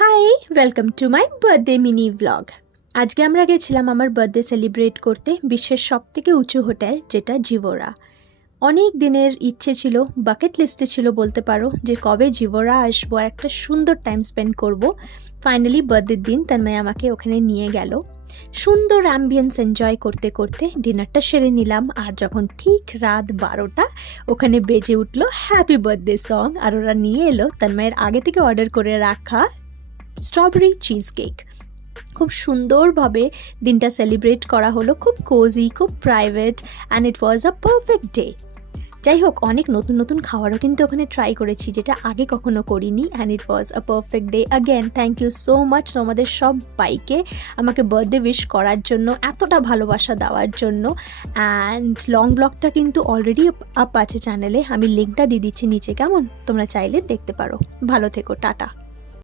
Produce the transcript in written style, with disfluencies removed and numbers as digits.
High, welcome to my birthday mini blog. আজকে আমরা গেছিলাম আমার বার্থডে সেলিব্রেট করতে বিশ্বের সবথেকে উঁচু হোটেল, যেটা জিভোরা। অনেক দিনের ইচ্ছে ছিল, বাকেট লিস্টে ছিল বলতে পারো, যে কবে জিভোরা আসবো আর একটা সুন্দর টাইম স্পেন্ড করব। ফাইনালি বার্থডের দিন তন্ময় আমাকে ওখানে নিয়ে গেল। সুন্দর অ্যাম্বিয়েন্স এনজয় করতে করতে ডিনারটা সেরে নিলাম, আর যখন ঠিক রাত 12টা ওখানে বেজে উঠলো হ্যাপি বার্থডে সং, আর ওরা নিয়ে এলো তন্ময়ের আগে থেকে অর্ডার করে রাখা স্ট্রবেরি চিজ কেক। খুব সুন্দরভাবে দিনটা সেলিব্রেট করা হলো, খুব কোজি, খুব private, and it was a perfect day. যাই হোক, অনেক নতুন নতুন খাবারও কিন্তু ওখানে ট্রাই করেছি, যেটা আগে কখনো করিনি, and it was a perfect day again. Thank you so much তোমাদের সব বাইকে আমাকে বার্থডে উইশ করার জন্য, এতটা ভালোবাসা দেওয়ার জন্য। অ্যান্ড লং ব্লগটা কিন্তু অলরেডি আপ আছে চ্যানেলে, আমি লিঙ্কটা দিয়ে দিচ্ছি নিচে, কেমন? তোমরা চাইলে দেখতে পারো। ভালো থেকো, টাটা।